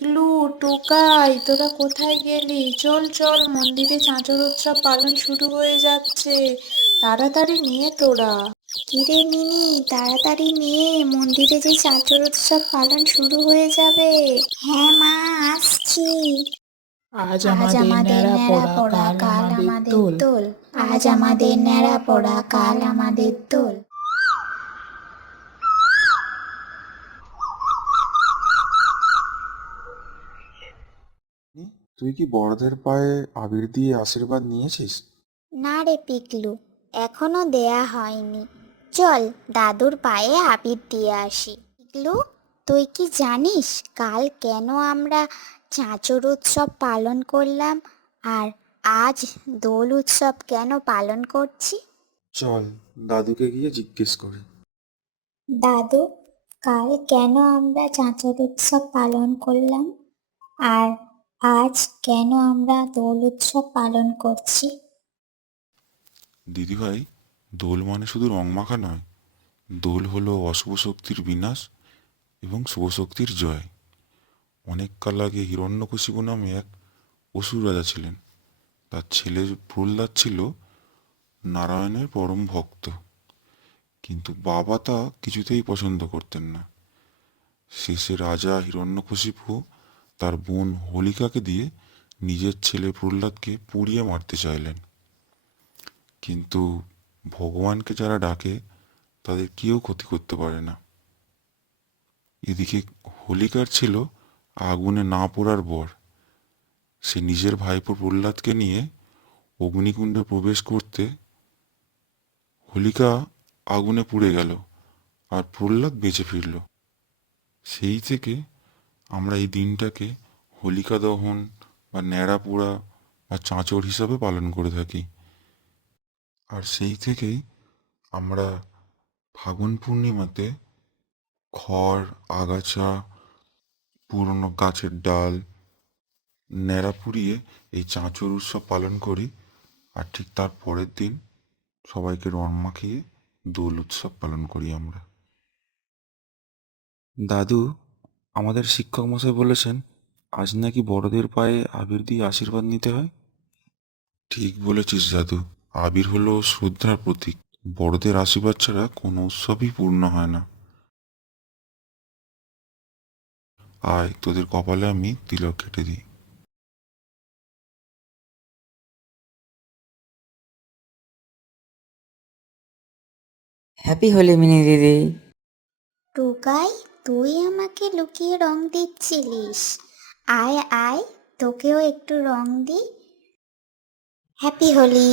পিকলু, টোকাই, তোরা কোথায় গেলি? চল চল, মন্দিরে চাঁচর উৎসব পালন শুরু হয়ে যাচ্ছে। তাড়াতাড়ি নিয়ে তোরা। কিরে মিনি, তাড়াতাড়ি নিয়ে, মন্দিরে যে চাঁচর উৎসব পালন শুরু হয়ে যাবে। হ্যাঁ মা, আসছি। আজ আজ আমাদের আমাদের ন্যাড়া ন্যাড়া পড়া, পড়া, কাল কাল আমাদের আমাদের দোল। দোল। আজ আমাদের ন্যাড়া পড়া, কাল আমাদের দোল। তুই কি বড়দের পায়ে আবির দিয়ে আশীর্বাদ নিয়েছিস? না রে পিকলু, এখনো দেয়া হয়নি। চল দাদুর পায়ে আবির দিয়ে আসি। পিকলু, তুই কি জানিস কাল কেন আমরা চাঁচর উৎসব পালন করলাম, আর আজ দোল উৎসব কেন পালন করছি? চল দাদুকে গিয়ে জিজ্ঞেস করি। দাদু, কাল কেন আমরা চাঁচর উৎসব পালন করলাম, আর আজ কেন আমরা দোল উৎসব পালন করছি? দিদিভাই, দোল মানে শুধু রং মাখা নয়। দোল হলো অশুভ শক্তির বিনাশ এবং শুভ শক্তির জয়। অনেক কাল আগে হিরণ্যকশিপু নামে এক অসুর রাজা ছিলেন। তার ছেলে প্রহ্লাদ ছিল নারায়ণের পরম ভক্ত, কিন্তু বাবা তা কিছুতেই পছন্দ করতেন না। শেষে রাজা হিরণ্যকশিপু তার বোন হোলিকাকে দিয়ে নিজের ছেলে প্রহ্লাদকে পুড়িয়ে মারতে চাইলেন। কিন্তু ভগবানকে যারা ডাকে তাদের কেউ ক্ষতি করতে পারে না। এদিকে হোলিকার ছিল আগুনে না পোড়ার বর। সে নিজের ভাইপো প্রহ্লাদকে নিয়ে অগ্নিকুণ্ডে প্রবেশ করতে হোলিকা আগুনে পুড়ে গেল, আর প্রহ্লাদ বেঁচে ফিরল। সেই থেকে আমরা এই দিনটাকে হোলিকা দহন বা ন্যাড়া পোড়া বা চাঁচর হিসাবে পালন করে থাকি। আর সেই থেকেই আমরা ফাগুন পূর্ণিমাতে খড়, আগাছা, পুরনো গাছের ডাল ন্যাড়া পুড়িয়ে এই চাঁচর উৎসব পালন করি। আর ঠিক তার পরের দিন সবাইকে রং মাখিয়ে দোল উৎসব পালন করি আমরা। দাদু, আমাদের শিক্ষক মশাই বলেছেন আজ নাকি বড়দের পায়ে আবির দিয়ে আশীর্বাদ নিতে হয়। ঠিক বলেছিস দাদু। আবির হলো শ্রদ্ধার প্রতীক। বড়দের আশীর্বাদ ছাড়া কোনো উৎসবই পূর্ণ হয় না। আয়, তোদের কপালে আমি তিলক কেটে দিই। হ্যাপি হোলি মিনি দিদি। টুকাই, তুই আমাকে লুকিয়ে রং দিচ্ছিলিস। আয় আয়, তোকেও একটু রং দি। Happy Holi.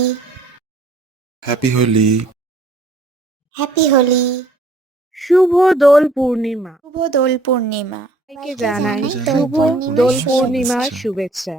Happy Holi. Happy Holi. শুভ দোল পূর্ণিমা। শুভ দোল পূর্ণিমা। সবাইকে সবাইকে জানাই জানাই দোল শুভ পূর্ণিমার দোল শুভেচ্ছা। পূর্ণিমার শুভেচ্ছা।